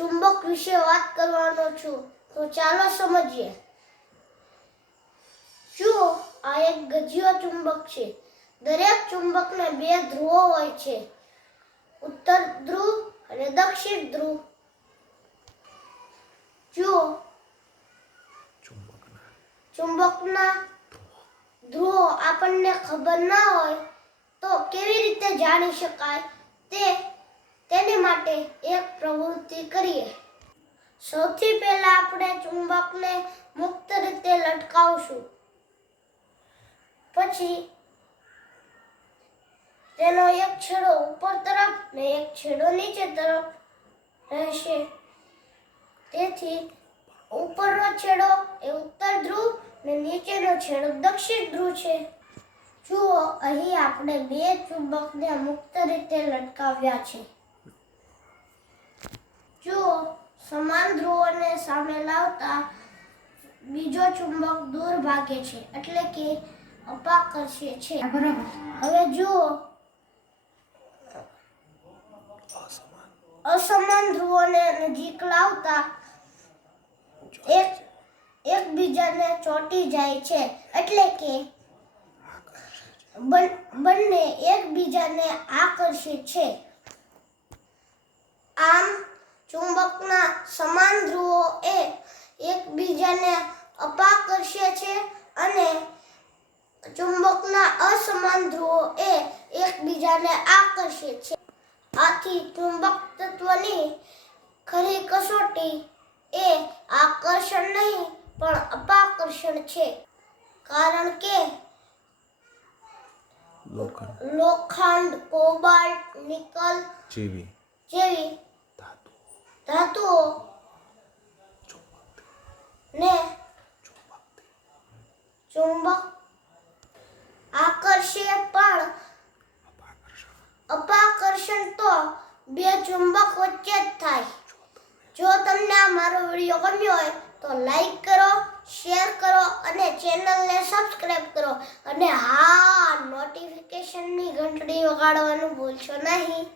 ચુંબક વિશે વાત કરવાનો છું. તો ચાલો સમજીએ. જુઓ આ એક ગજિયો ચુંબક છે. દરેક ચુંબકને બે ધ્રુવો હોય છે. ઉત્તર ધ્રુવ અને દક્ષિણ ધ્રુવ. જુઓ. ચુંબકના. ચુંબકના ધ્રુવો આપણને ખબર ના હોય તો કેવી રીતે જાણી શકાય તે તેની માટે એક પ્રવૃત્તિ કરીએ. સૌથી પહેલા આપણે ચુંબકને મુક્ત રીતે લટકાવશું. પછી તેનો એક છેડો ઉપર તરફ ને એક છેડો નીચે તરફ રહેશે. તેથી ઉપરનો છેડો એ ઉત્તર ધ્રુવ ને નીચેનો છેડો દક્ષિણ ધ્રુવ છે. જુઓ, અહીં આપણે બે ચુંબકને મુક્ત રીતે લટકાવ્યા છે. જુઓ સમાન ધ્રુવોને સામે લાવતા બીજો ચુંબક દૂર ભાગે છે એટલે કે અપાકર્ષે છે. બરાબર. હવે જુઓ અસમાન ધ્રુવોને નજીક લાવતા એક એકબીજાને ચોંટી જાય છે એટલે કે બન- બંને એકબીજાને આકર્ષે છે. આમ ચુંબકના સમાન ધ્રુવો એ એકબીજાને અપાકર્ષે છે અને ચુંબકના અસમાન ધ્રુવો એ એકબીજાને આકર્ષે છે. આથી ચુંબક તત્વની ખરી કસોટી એ આકર્ષણ નહીં પણ અપાકર્ષણ છે. કારણ કે લોખંડ કોબાલ્ટ નિકલ જેવી. જેવી ચુંબક આકર્ષે પણ અપાકર્ષણ તો બે ચુંબક વચ્ચે જ થાય. જો તમને આ મારો વીડિયો ગમ્યો હોય તો લાઈક કરો, શેર કરો અને ચેનલને સબસ્ક્રાઇબ કરો. અને હા, નોટિફિકેશનની ઘંટડી વગાડવાનું ભૂલશો નહીં.